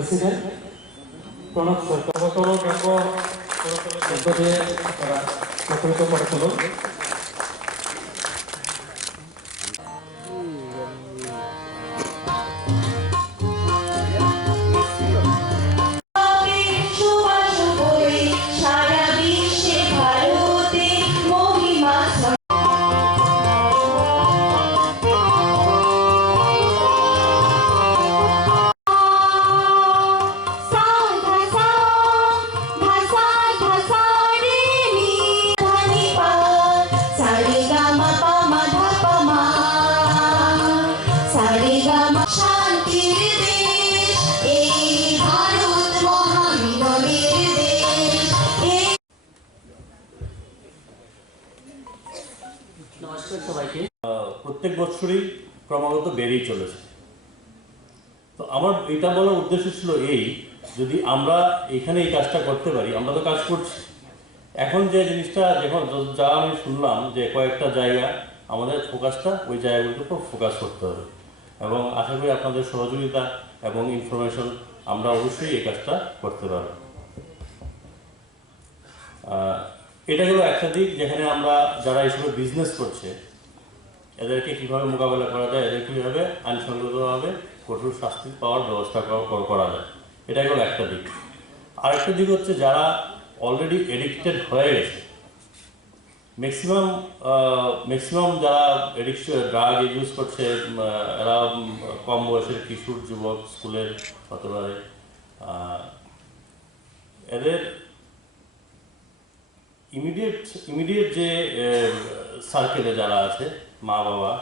President Pranab সরকার দিয়ে প্রচলিত করে তুলুন। প্রত্যেক বছরই ক্রমাগত বেড়েই চলেছে। তো আমার এটা বলার উদ্দেশ্য ছিল এই, যদি আমরা এখানে এই কাজটা করতে পারি, আমরা তো কাজ করছি। এখন যে জিনিসটা যা আমি শুনলাম যে কয়েকটা জায়গা আমাদের ফোকাসটা ওই জায়গাগুলোর উপর ফোকাস করতে হবে, এবং আশা করি আপনাদের সহযোগিতা এবং ইনফরমেশন আমরা অবশ্যই এই কাজটা করতে পারব। এটা হলো একটা দিক যেখানে আমরা যারা এইসব বিজনেস করছে এদেরকে কীভাবে মোকাবেলা করা যায়, এদের কীভাবে আইনসঙ্গতভাবে কঠোর শাস্তি পাওয়ার ব্যবস্থা করা যায়, এটা হলো একটা দিক। আরেকটা দিক হচ্ছে যারা অলরেডি এডিক্টেড হয়ে গেছে, ম্যাক্সিমাম যারা ড্রাগ ইউজ করছে এরা কম বয়সের কিশোর যুবক, স্কুলের হতে পারে। এদের ইমিডিয়েট যে সার্কেলে যারা আছে, মা বাবা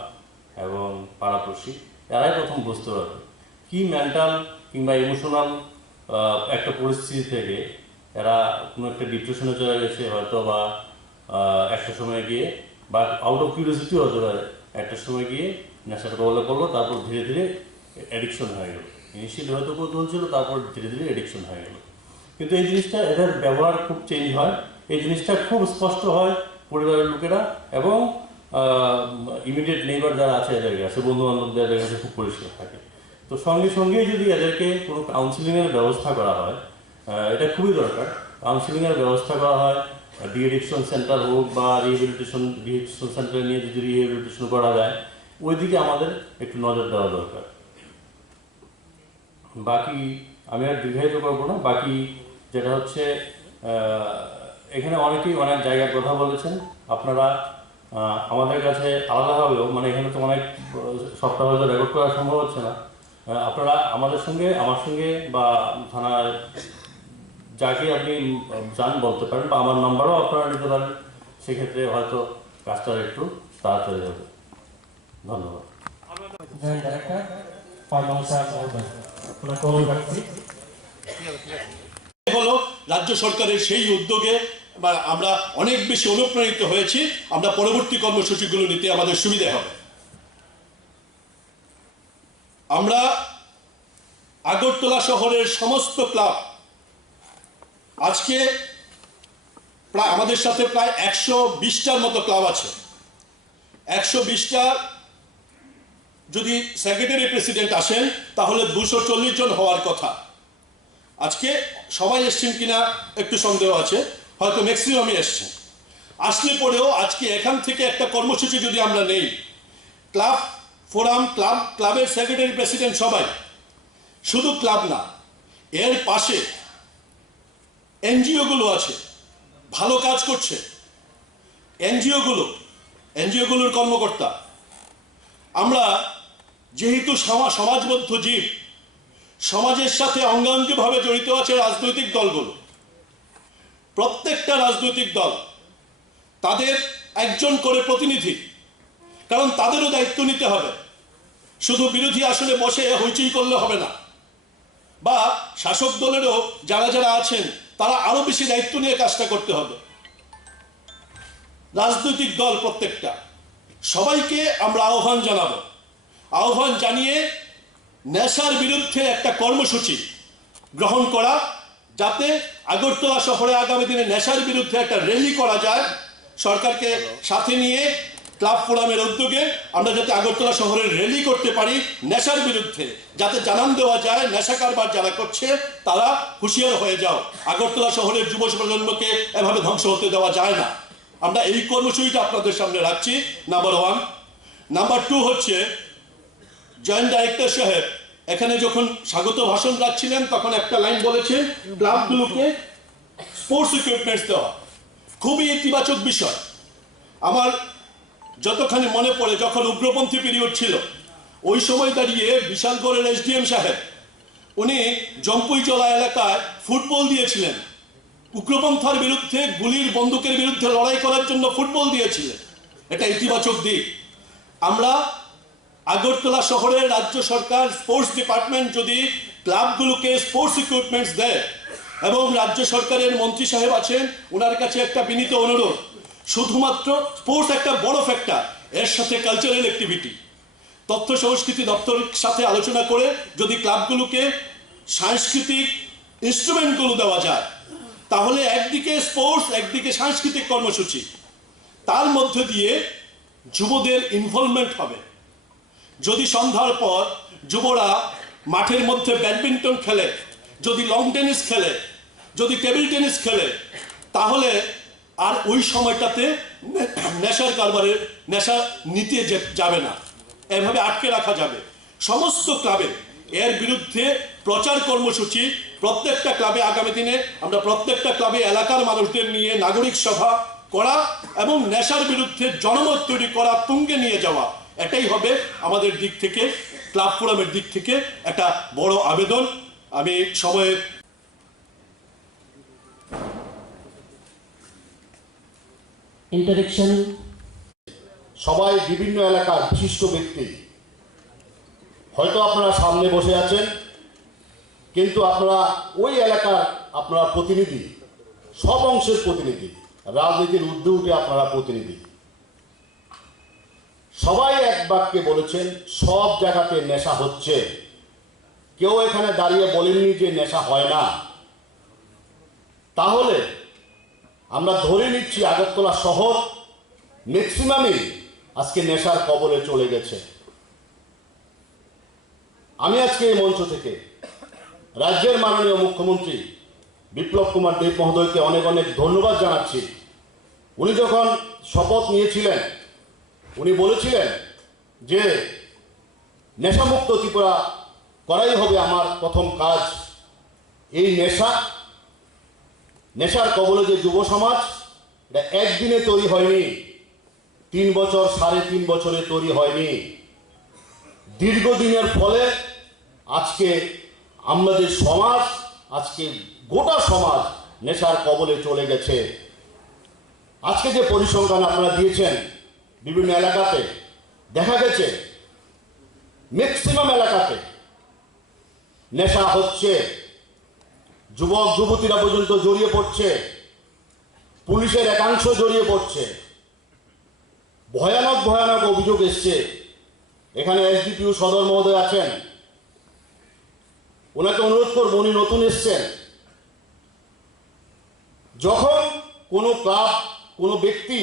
এবং পাড়াপড়শি, এরাই প্রথম বুঝতে পারবে কি মেন্টাল কিংবা ইমোশনাল একটা পরিস্থিতি থেকে এরা কোনো একটা ডিপ্রেশনে চলে গেছে হয়তো, বা একটা সময় গিয়ে, বা আউট অফ কিউরিওসিটিও হতে পারে, একটা সময় গিয়ে নেশার কবলে পড়লো, তারপর ধীরে ধীরে অ্যাডিকশন হয়ে গেল। ইনিশিয়ালি হয়তো কৌতূহল ছিল, তারপর ধীরে ধীরে অ্যাডিকশন হয়ে গেল। কিন্তু এই জিনিসটা, এদের ব্যবহার খুব চেঞ্জ হয়, এই জিনিসটা খুব স্পষ্ট হয় পরিবারের লোকেরা এবং ইমিডিয়েট নেইবার যারা আছে এদের কাছে, বন্ধু বান্ধবদের কাছে খুব পরিষ্কার থাকে। তো সঙ্গে সঙ্গেই যদি এদেরকে কোনো কাউন্সিলিংয়ের ব্যবস্থা করা হয়, এটা খুবই দরকার। কাউন্সিলিংয়ের ব্যবস্থা করা হয়, ডিএডিকশন সেন্টার হোক বা রিহেবিলিটেশন সেন্টারে নিয়ে যদি রিহেবিলিটেশন করা যায়, ওই দিকে আমাদের একটু নজর দেওয়া দরকার। বাকি আমি আর দীর্ঘায়িত করবো না। বাকি যেটা হচ্ছে, এখানে অনেকেই অনেক জায়গার কথা বলেছেন। আপনারা আমাদের কাছে আলাদাভাবেও, মানে এখানে তো অনেক সপ্তাহ হয়তো রেকর্ড করা সম্ভব হচ্ছে না, আপনারা আমার সঙ্গে বা থানার যাকে আপনি যান বলতে পারেন, বা আমার নাম্বারও আপনারা নিতে পারেন। সেক্ষেত্রে হয়তো কাজটা একটু তাড়াতাড়ি হবে। ধন্যবাদ। হলো রাজ্য সরকারের সেই উদ্যোগে আমরা অনেক বেশি অনুপ্রাণিত হয়েছি। আমরা পরবর্তী কর্মসূচিগুলো নিতে আমাদের সুবিধা হবে। আমরা আগরতলা শহরের সমস্ত ক্লাব, আজকে প্রায় আমাদের সাথে প্রায় 120টার মতো ক্লাব আছে। 120টা যদি সেক্রেটারি প্রেসিডেন্ট আসেন তাহলে 240 জন হওয়ার কথা। আজকে সবাই এসছেন কিনা একটু সন্দেহ আছে, হয়তো ম্যাক্সিমামই এসছেন। আসলে পরেও আজকে এখান থেকে একটা কর্মসূচি যদি আমরা নেই, ক্লাব ফোরাম, ক্লাবের সেক্রেটারি প্রেসিডেন্ট সবাই, শুধু ক্লাব না, এর পাশে এনজিওগুলো আছে, ভালো কাজ করছে এনজিওগুলোর কর্মকর্তা। আমরা যেহেতু সমাজবদ্ধ জীব, সমাজের সাথে অঙ্গাঙ্গিভাবে জড়িত আছে রাজনৈতিক দলগুলো। প্রত্যেকটা রাজনৈতিক দল তাদের একজন করে প্রতিনিধি, কারণ তাদেরও দায়িত্ব নিতে হবে। শুধু বিরোধী আসনে বসে হইচই করলে হবে না, বা শাসক দলেরও যারা আছেন তারা আরো বেশি দায়িত্ব নিয়ে কাজটা করতে হবে। রাজনৈতিক দল প্রত্যেকটা, সবাইকে আমরা আহ্বান জানিয়ে নেশার বিরুদ্ধে একটা কর্মসূচি গ্রহণ করা, যাতে আগরতলা শহরে আগামী দিনে নেশার বিরুদ্ধে একটা র্যালি করা যায়। সরকারকে সাথে নিয়ে ক্লাব ফোরামের উদ্যোগে আমরা যাতে আগরতলা শহরে র্যালি করতে পারি নেশার বিরুদ্ধে, যাতে জানান দেওয়া যায় নেশা কারবার যারা করছে তারা হুঁশিয়ার হয়ে যাও, আগরতলা শহরের যুব প্রজন্মকে এভাবে ধ্বংস হতে দেওয়া যায় না। আমরা এই কর্মসূচিটা আপনাদের সামনে রাখছি, নাম্বার 1। নাম্বার 2 হচ্ছে জয়েন্ট ডাইরেক্টর সাহেব এখানে যখন স্বাগত ভাষণ রাখছিলেন তখন একটা লাইন বলেছেন ক্লাবগুলোকে স্পোর্টস ইকুইপমেন্টস দেওয়া, খুবই ইতিবাচক বিষয়। আমার যতখানি মনে পড়ে যখন উগ্রপন্থী পিরিয়ড ছিল ওই সময় দাঁড়িয়ে বিশালগড়ের এসডিএম সাহেব উনি জম্পুইজলা এলাকায় ফুটবল দিয়েছিলেন, উগ্রপন্থার বিরুদ্ধে গুলির বন্দুকের বিরুদ্ধে লড়াই করার জন্য ফুটবল দিয়েছিলেন, এটা ইতিবাচক দিক। আমরা আগরতলা শহরের রাজ্য সরকার স্পোর্টস ডিপার্টমেন্ট যদি ক্লাবগুলোকে স্পোর্টস ইকুইপমেন্টস দেয়, এবং রাজ্য সরকারের মন্ত্রী সাহেব আছেন ওনার কাছে একটা বিনীত অনুরোধ, শুধুমাত্র স্পোর্টস একটা বড় ফ্যাক্টর, এর সাথে কালচারাল অ্যাক্টিভিটি, তথ্য সংস্কৃতি দপ্তরের সাথে আলোচনা করে যদি ক্লাবগুলোকে সাংস্কৃতিক ইনস্ট্রুমেন্টগুলো দেওয়া যায় তাহলে একদিকে স্পোর্টস একদিকে সাংস্কৃতিক কর্মসূচি, তার মধ্যে দিয়ে যুবদের ইনভলভমেন্ট হবে। যদি সন্ধ্যার পর যুবরা মাঠের মধ্যে ব্যাডমিন্টন খেলে, যদি লং টেনিস খেলে, যদি টেবিল টেনিস খেলে, তাহলে আর ওই সময়টাতে নেশার কারবারে নেশা নিতে যাবে না, এভাবে আটকে রাখা যাবে। সমস্ত ক্লাবে এর বিরুদ্ধে প্রচার কর্মসূচি, প্রত্যেকটা ক্লাবে আগামী দিনে আমরা প্রত্যেকটা ক্লাবে এলাকার মানুষদের নিয়ে নাগরিক সভা করা এবং নেশার বিরুদ্ধে জনমত তৈরি করা, তুঙ্গে নিয়ে যাওয়া, এটাই হবে আমাদের দিক থেকে, ক্লাব ফোরামের দিক থেকে একটা বড় আবেদন। আমি সময়ে ইন্টারেকশন সবাই বিভিন্ন এলাকার বিশিষ্ট ব্যক্তি, হয়তো আপনারা সামনে বসে আছেন কিন্তু আপনারা ওই এলাকার আপনারা প্রতিনিধি, সব অংশের প্রতিনিধি, রাজনীতির ঊর্ধ্বে উঠে আপনারা প্রতিনিধি। সবাই এক বাক্যে বলেছেন সব জায়গাতে নেশা হচ্ছে, কেউ এখানে দাঁড়িয়ে বলেননি যে নেশা হয় না। তাহলে আমরা ধরে নিচ্ছি আগরতলা শহর ম্যাক্সিমামই আজকে নেশার কবলে চলে গেছে। আমি আজকে এই মঞ্চ থেকে রাজ্যের মাননীয় মুখ্যমন্ত্রী বিপ্লব কুমার দেব মহোদয়কে অনেক অনেক ধন্যবাদ জানাচ্ছি। উনি যখন শপথ নিয়েছিলেন উনি বলেছিলেন যে নেশামুক্ত ত্রিপুরা করাই হবে আমার প্রথম কাজ। এই নেশার কবলে যে যুব সমাজ, এটা একদিনে তৈরি হয়নি, 3 বছর 3.5 বছরে তৈরি হয়নি, দীর্ঘদিনের ফলে আজকে আমাদের সমাজ, আজকে গোটা সমাজ নেশার কবলে চলে গেছে। আজকে যে পরিসংখ্যান আপনারা দিয়েছেন বিভিন্ন এলাকাতে, দেখা গেছে ম্যাক্সিমাম এলাকাতে নেশা হচ্ছে, যুবক যুবতীরা পর্যন্ত জড়িয়ে পড়ছে, পুলিশের একাংশ জড়িয়ে পড়ছে। ভয়ানক ভয়ানক অভিযোগ এসছে। এখানে এসডিপিও সদর মহোদয় আছেন, ওনাকে অনুরোধ করবো, উনি নতুন এসছেন, যখন কোনো ক্লাব কোনো ব্যক্তি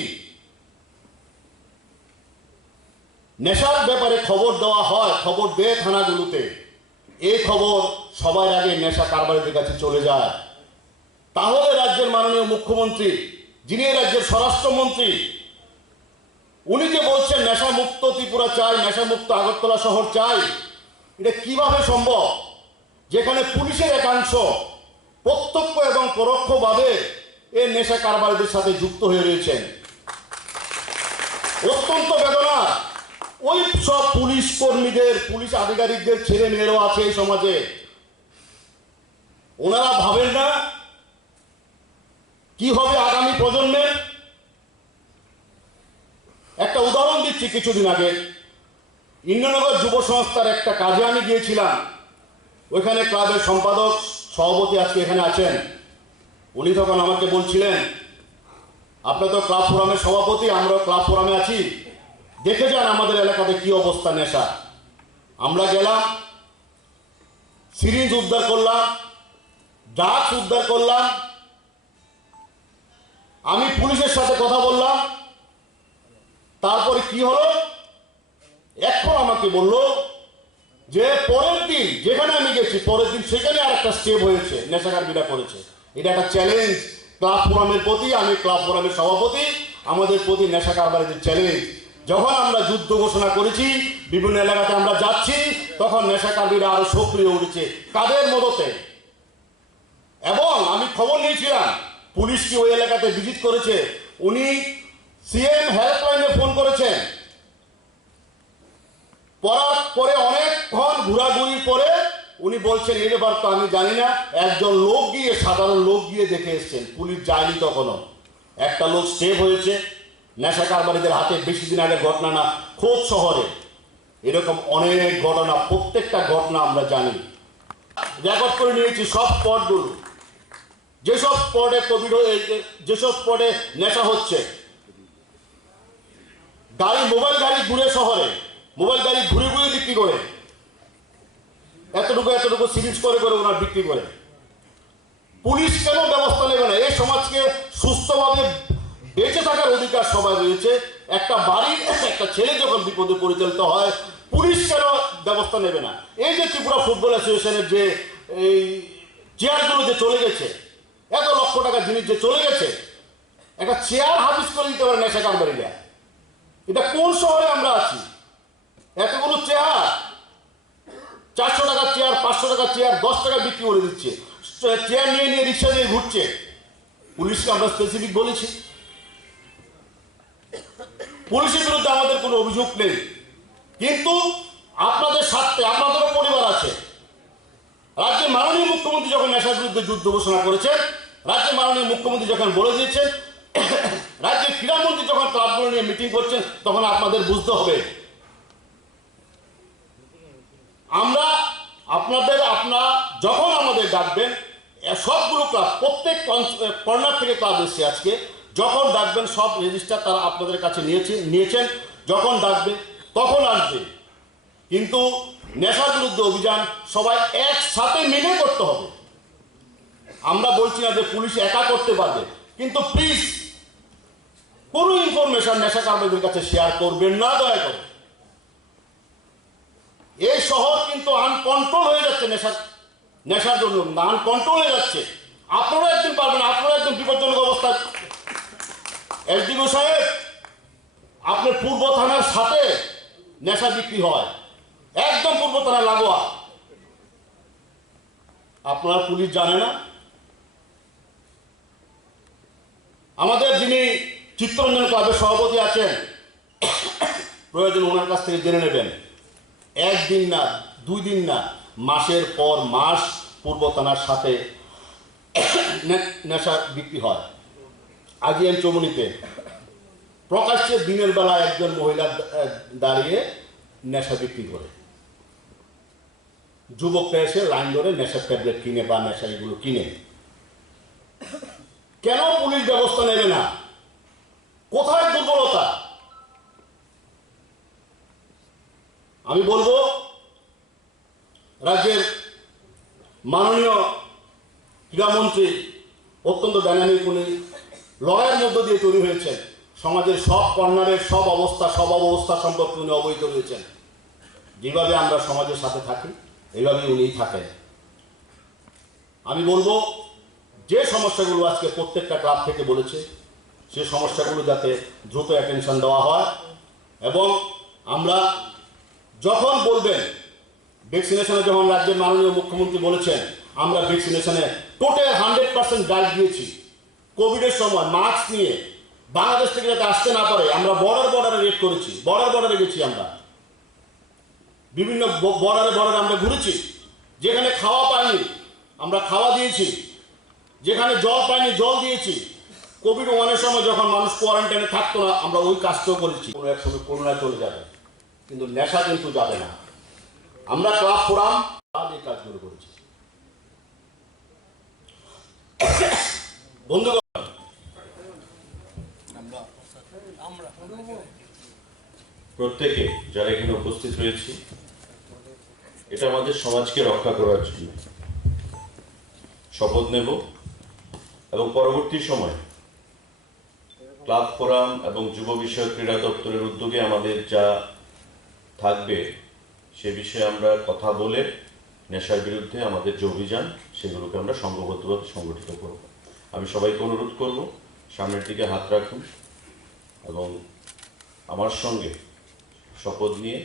নেশার ব্যাপারে খবর দেওয়া হয়, খবর দেয় থানাগুলোতে, এই খবর সবার আগে নেশা কারবারিদের কাছে চলে যায়। তাহলে রাজ্যের মাননীয় মুখ্যমন্ত্রী, যিনি রাজ্যের স্বরাষ্ট্রমন্ত্রী, উনি যে বলছেন নেশা মুক্ত ত্রিপুরা চাই, নেশা মুক্ত আগরতলা শহর চাই, এটা কিভাবে সম্ভব যেখানে পুলিশের একাংশ প্রত্যক্ষ এবং পরোক্ষভাবে এই নেশা কারবারিদের সাথে যুক্ত হয়ে রয়েছেন? অত্যন্ত বেদনা। ওই সব পুলিশ কর্মীদের, পুলিশ আধিকারিকদের ছেলে মেয়েরাও আছে এই সমাজে, ওনারা ভাবেন না কি হবে আগামী প্রজন্মের? একটা উদাহরণ দিচ্ছি, কিছুদিন আগে ইন্দ্রনগর যুব সংস্থার একটা কাজে আমি গিয়েছিলাম। ওইখানে ক্লাবের সম্পাদক সভাপতি আজকে এখানে আছেন, উনি তখন আমাকে বলছিলেন আপনি তো ক্লাব ফোরামের সভাপতি, আমরাও ক্লাব ফোরামে আছি, দেখে যান আমাদের এলাকাতে কি অবস্থা নেশা। আমরা গেলাম, সিরিঞ্জ উদ্ধার করলাম, ড্রাগস উদ্ধার করলাম। আমি পুলিশের সাথে কথা বললাম, তারপরে কি হলো, এখন আমাকে বললো যে পরের দিন যেখানে আমি গেছি পরের দিন সেখানে আর একটা স্টেপ হয়েছে, নেশাকারীরা করেছে। এটা একটা চ্যালেঞ্জ ক্লাব ফোরামের প্রতি, আমি ক্লাব ফোরামের সভাপতি, আমাদের প্রতি নেশা কারবারিদের চ্যালেঞ্জ। যখন আমরা যুদ্ধ ঘোষণা করেছি, বিভিন্ন এলাকাতে আমরা যাচ্ছি, তখন নেশাকারীরা আরো সক্রিয় উঠেছে। কাদের মদতে? এবং আমি খবর নিয়েছিলাম পুলিশ কি ওই এলাকাতে ভিজিট করেছে, উনি সিএম হেল্পলাইনে ফোন করেছেন, পরে অনেকক্ষণ ঘোরাঘুরির পরে উনি বলছেন এই ব্যাপার তো আমি জানি না, একজন লোক গিয়ে, সাধারণ লোক গিয়ে দেখে এসছেন, পুলিশ যায়নি তখনও। একটা লোক স্টেপ হয়েছে। নেশা কারবারিদের হাতে বেশি দিন আগের ঘটনা না, খোদ শহরে এরকম অনেক ঘটনা, প্রত্যেকটা ঘটনা আমরা জানি, রেকর্ড করে নিয়েছি সব স্পটগুলো, যেসব স্পটে কোভিড, যেসব স্পটে নেশা হচ্ছে। গাড়ি, মোবাইল গাড়ি ঘুরে, শহরে মোবাইল গাড়ি ঘুরে ঘুরে বিক্রি করে, এতটুকু সিরিজ করে করে ওনার বিক্রি করে। পুলিশ কেন ব্যবস্থা নেবে না? এই সমাজকে সুস্থভাবে বেঁচে থাকার অধিকার সবাই রয়েছে। একটা বাড়ির একটা ছেলে যখন বিপদে পরিচালিত হয়, পুলিশ কেন ব্যবস্থা নেবে না? এই যে ত্রিপুরা ফুটবল অ্যাসোসিয়েশনের যে এই চেয়ারগুলো যে চলে গেছে, এত লক্ষ টাকা জিনিস যে চলে গেছে, একটা চেয়ার হাফিজ করে দিতে পারে নেশা কারবারিরা। এটা কোন শহরে আমরা আছি? এতগুলো চেয়ার, 400 টাকার চেয়ার, 500 টাকার চেয়ার 10 টাকা বিক্রি করে দিচ্ছে, চেয়ার নিয়ে নিয়ে রিক্সা দিয়ে ঘুরছে। পুলিশকে আমরা স্পেসিফিক বলেছি, পুলিশের বিরুদ্ধে আমাদের কোনো অভিযোগ নেই, কিন্তু আপনাদের স্বার্থে, আপনাদেরও পরিবার আছে। রাজ্যের মাননীয় মুখ্যমন্ত্রী যখন নেশার বিরুদ্ধে যুদ্ধ ঘোষণা করেছেন, রাজ্যের মাননীয় মুখ্যমন্ত্রী যখন বলে দিয়েছেন, রাজ্যের ক্রীড়ামন্ত্রী যখন ক্লাবগুলো নিয়ে মিটিং করছেন, তখন আপনাদের বুঝতে হবে আমরা আপনারা যখন আমাদের ডাকবেন, সবগুলো ক্লাব, প্রত্যেক কর্নার থেকে ক্লাব এসছে আজকে, যখন ডাকবেন সব রেজিস্টার তারা আপনাদের কাছে নিয়েছেন, যখন ডাকবে তখন আসবে। কিন্তু নেশার বিরুদ্ধে অভিযান সবাই একসাথে মিলে করতে হবে। আমরা বলছি না যে পুলিশ একা করতে পারবে, কিন্তু প্লিজ কোনো ইনফরমেশন নেশা কারবারিদের কাছে শেয়ার করবেন না, দয়া করে। এই শহর কিন্তু আনকন্ট্রোল হয়ে যাচ্ছে, নেশার জন্য আনকন্ট্রোল হয়ে যাচ্ছে। আপনারা একদিন পারবেন, আপনারা একদম বিপজ্জনক অবস্থা। এসডিও সাহেব, আপনার পূর্ব থানার সাথে নেশা বিক্রি হয়, একদম পূর্ব থানা লাগোয়া। আপনার পুলিশ জানে না? আমাদের যিনি চিত্তরঞ্জন ক্লাবের সভাপতি আছেন, প্রয়োজন ওনার কাছ থেকে জেনে নেবেন। একদিন না, 2 দিন না, মাসের পর মাস পূর্ব থানার সাথে নেশা বিক্রি হয়। আজিয়ান চমুনিতে প্রকাশ্যে দিনের বেলা একজন মহিলা দাঁড়িয়ে নেশা বিক্রি করে, যুবকরা এসে লাইন ধরে নেশার ট্যাবলেট কিনে বা নেশা এগুলো কিনে। কেন পুলিশ ব্যবস্থা নেবে না? কোথায় দুর্বলতা? আমি বলবো রাজ্যের মাননীয় ক্রীড়ামন্ত্রী অত্যন্ত ডাইনামিক, উনি লড়াইয়ের মধ্য দিয়ে তৈরি হয়েছেন। সমাজের সব কর্নারের সব অবস্থা সম্পর্কে উনি অবহিত রয়েছেন। যেভাবে আমরা সমাজের সাথে থাকি, এইভাবেই উনিই থাকেন। আমি বলবো যে সমস্যাগুলো আজকে প্রত্যেকটা ক্লাব থেকে বলেছে, সে সমস্যাগুলো যাতে দ্রুত অ্যাটেনশন দেওয়া হয়, এবং আমরা যখন বলবেন ভ্যাকসিনেশনে, যখন রাজ্যের মাননীয় মুখ্যমন্ত্রী বলেছেন আমরা ভ্যাকসিনেশনে টোটাল 100% ডাইভ দিয়েছি। কোভিডের সময় মাস্ক নিয়ে বাংলাদেশ থেকে যাতে আসতে না পারে, আমরা বর্ডারে রেড করেছি, বর্ডারে গেছি, আমরা বিভিন্ন বর্ডারে আমরা ঘুরেছি। যেখানে খাওয়া পাইনি আমরা খাওয়া দিয়েছি, যেখানে জল পাইনি জল দিয়েছি। কোভিড 1-এর সময় যখন মানুষ কোয়ারেন্টাইনে থাকতো না, আমরা ওই কাজটাও করেছি। কোনো এক সময় করোনায় চলে যাবে, কিন্তু নেশা কিন্তু যাবে না। আমরা ক্লাব ফোরাম এই কাজগুলো করেছি। বন্ধুগণ, প্রত্যেকে যারা এখানে উপস্থিত রয়েছে, এটা আমাদের সমাজকে রক্ষা করার জন্য শপথ নেব, এবং পরবর্তী সময় ক্লাব ফোরাম এবং যুব বিষয়ক ক্রীড়া দপ্তরের উদ্যোগে আমাদের যা থাকবে সে বিষয়ে আমরা কথা বলে নেশার বিরুদ্ধে আমাদের যে অভিযান সেগুলোকে আমরা সংঘবদ্ধভাবে সংগঠিত করব। আমি সবাইকে অনুরোধ করব সামনের দিকে হাত রাখুন এবং আমার সঙ্গে শপথ নিয়ে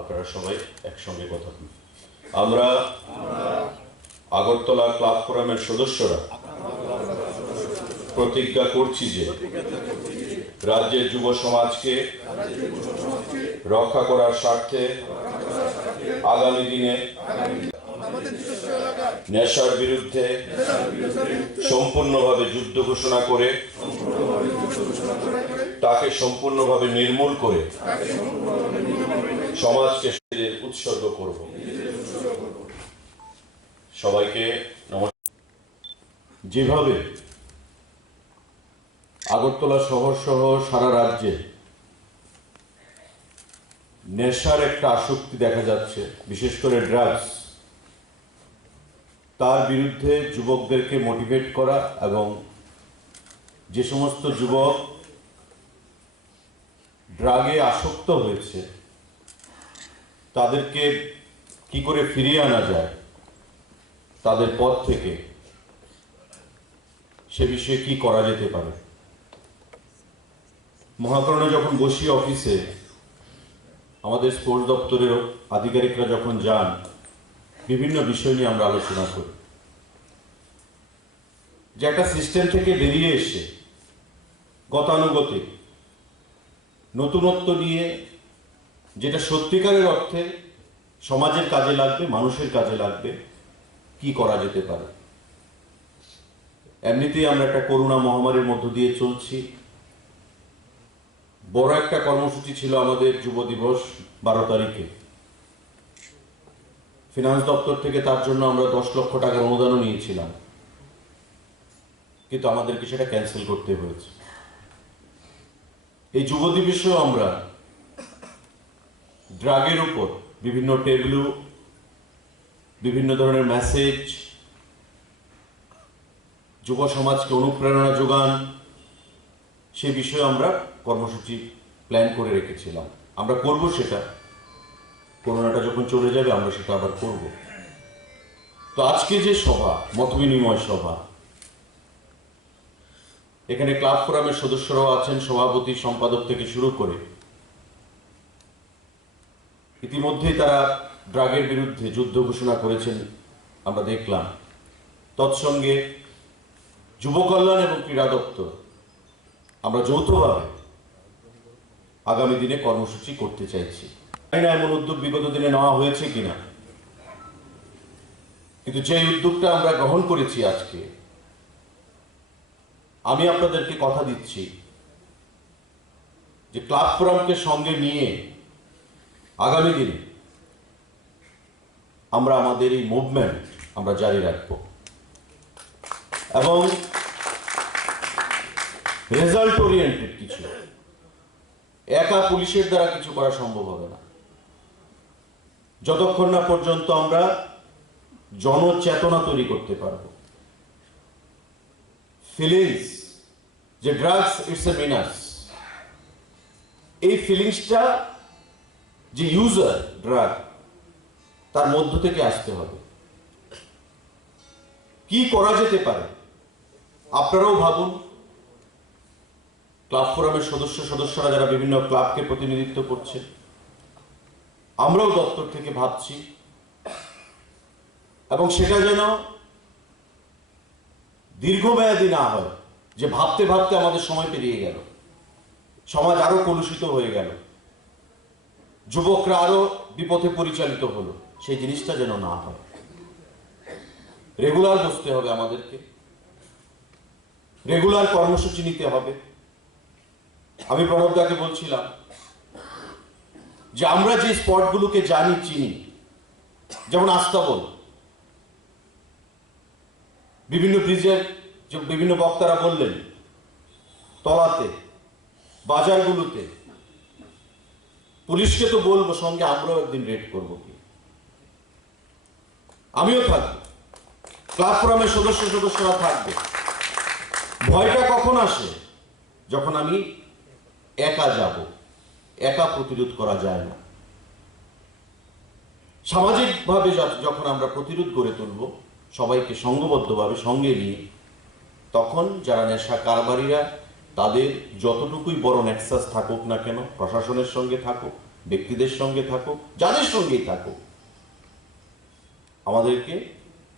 আপনারা সবাই একসঙ্গে কথা বলুন। আমরা আগরতলা ক্লাব ফোরামের সদস্যরা প্রতিজ্ঞা করছি যে রাজ্যের যুব সমাজকে রক্ষা করার স্বার্থে আগামী দিনে নেশার বিরুদ্ধে সম্পূর্ণভাবে যুদ্ধ ঘোষণা করে তাকে সম্পূর্ণভাবে নির্মূল করে সমাজকে উৎসর্গ করব। সবাইকে নমস্কার। যেভাবে আগরতলা শহর সহ সারা রাজ্যে নেশার একটা আসক্তি দেখা যাচ্ছে, বিশেষ করে ড্রাগস, তার বিরুদ্ধে যুবকদেরকে মোটিভেট করা এবং যে সমস্ত যুবক ড্রাগে আসক্ত হয়েছে তাদেরকে কি করে ফিরিয়ে আনা যায় তাদের পথ থেকে, সে বিষয়ে কি করা যেতে পারে। মহাকরণে যখন বসি অফিসে, আমাদের স্পোর্টস দপ্তরের আধিকারিকরা যখন যান, বিভিন্ন বিষয় নিয়ে আমরা আলোচনা করি যে একটা সিস্টেম থেকে বেরিয়ে এসে গতানুগতিক নতুনত্ব নিয়ে যেটা সত্যিকারের অর্থে সমাজের কাজে লাগবে, মানুষের কাজে লাগবে, কি করা যেতে পারে। এমনিতেই আমরা একটা করোনা মহামারীর মধ্য দিয়ে চলছি। বড় একটা কর্মসূচি ছিল আমাদের যুব দিবস 12 তারিখে। ফিনান্স দপ্তর থেকে তার জন্য আমরা 10 লক্ষ টাকার অনুদানও নিয়েছিলাম, কিন্তু আমাদেরকে সেটা ক্যান্সেল করতে হয়েছে। এই যুব দিবসেও আমরা ড্রাগের উপর বিভিন্ন টেবলু, বিভিন্ন ধরনের মেসেজ, যুব সমাজকে অনুপ্রেরণা যোগান, সে বিষয়ে আমরা কর্মসূচি প্ল্যান করে রেখেছিলাম। আমরা করব সেটা, করোনাটা যখন চলে যাবে আমরা সেটা আবার করব। তো আজকে যে সভা, মতবিনিময় সভা, এখানে ক্লাব ফোরামের সদস্যরাও আছেন, সভাপতি, সম্পাদক থেকে শুরু করে। ইতিমধ্যেই তারা ড্রাগের বিরুদ্ধে যুদ্ধ ঘোষণা করেছেন, আমরা দেখলাম। তৎসঙ্গে যুব কল্যাণ এবং ক্রীড়া দপ্তর আমরা যৌথভাবে আগামী দিনে কর্মসূচি করতে চাইছি। জানি না এমন উদ্যোগ বিগত দিনে নেওয়া হয়েছে কিনা, কিন্তু যে উদ্যোগটা আমরা গ্রহণ করেছি আজকে, আমি আপনাদেরকে কথা দিচ্ছি যে ক্লাব ফোরামকে সঙ্গে নিয়ে আগামী দিনে আমরা আমাদের এই মুভমেন্ট আমরা জারি রাখব এবং রেজাল্ট ওরিয়েন্টেড কিছু, একা পুলিশের দ্বারা কিছু করা সম্ভব হবে না যতক্ষণ না পর্যন্ত আমরা জনচেতনা তৈরি করতে পারবো। ফিলিংস যে ড্রাগস ইটস এ মিনাস, এই ফিলিংসটা যে ইউজার ড্রাগ, তার মধ্য থেকে আসতে হবে। কি করা যেতে পারে আপনারাও ভাবুন। ক্লাব ফোরামের সদস্যরা যারা বিভিন্ন ক্লাবকে প্রতিনিধিত্ব করছে, আমরাও দপ্তর থেকে ভাবছি, এবং সেটা যেন দীর্ঘমেয়াদী না হয় যে ভাবতে ভাবতে আমাদের সময় পেরিয়ে গেল, সমাজ আরো কলুষিত হয়ে গেল, যুবকরা আরো বিপথে পরিচালিত হলো, সেই জিনিসটা যেন না হয়। রেগুলার বসতে হবে আমাদেরকে, রেগুলার কর্মসূচি নিতে হবে। আমি প্রণবদাকে বলছিলাম যে আমরা যে স্পটগুলোকে জানি, চিনি, যেমন আস্তাবল, বিভিন্ন ব্রিজের যে বিভিন্ন বক্তারা বললেন, তলাতে, বাজারগুলোতে, পুলিশকে তো বলবো সঙ্গে আমরাও একদিন রেড করবো, কি আমিও থাকবো, ক্লাব ফোরামের সদস্যরা থাকবে। ভয়টা কখন আসে? যখন আমি একা যাব, একা প্রতিরোধ করা যায় না। সামাজিকভাবে যখন আমরা প্রতিরোধ গড়ে তুলব, সবাইকে সংঘবদ্ধভাবে সঙ্গে নিয়ে, তখন যারা নেশা কারবারিরা, তাদের যতটুকুই বড় নেক্সাস থাকুক না কেন, প্রশাসনের সঙ্গে থাকুক, ব্যক্তিদের সঙ্গে থাকুক, যাদের সঙ্গেই থাকুক, আমাদেরকে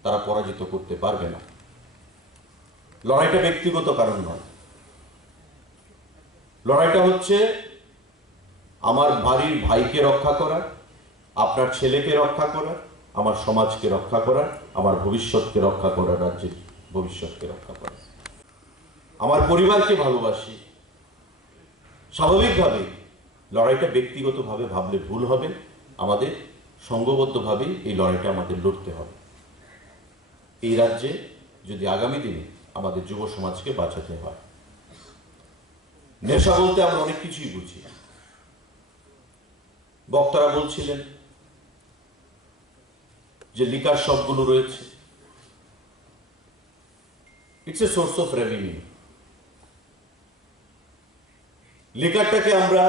তারা পরাজিত করতে পারবে না। লড়াইটা ব্যক্তিগত কারণ নয়, লড়াইটা হচ্ছে আমার বাড়ির ভাইকে রক্ষা করা, আপনার ছেলেকে রক্ষা করা, আমার সমাজকে রক্ষা করা, আমার ভবিষ্যৎকে রক্ষা করা, রাজ্যের ভবিষ্যৎকে রক্ষা করা। আমার পরিবারকে ভালোবাসি। স্বাভাবিকভাবে লড়াইটা ব্যক্তিগতভাবে ভাবলে ভুল হবে, আমাদের সংঘবদ্ধভাবেই এই লড়াইটা আমাদের লড়তে হবে। এই রাজ্যে যদি আগামী দিনে আমাদের যুব সমাজকে বাঁচাতে হয়। নেশা বলতে আমরা অনেক কিছুই বুঝি। বক্তারা বলছিলেন যে লিকার শপগুলো রয়েছে, it's a source of revenue. লিকারটাকে আমরা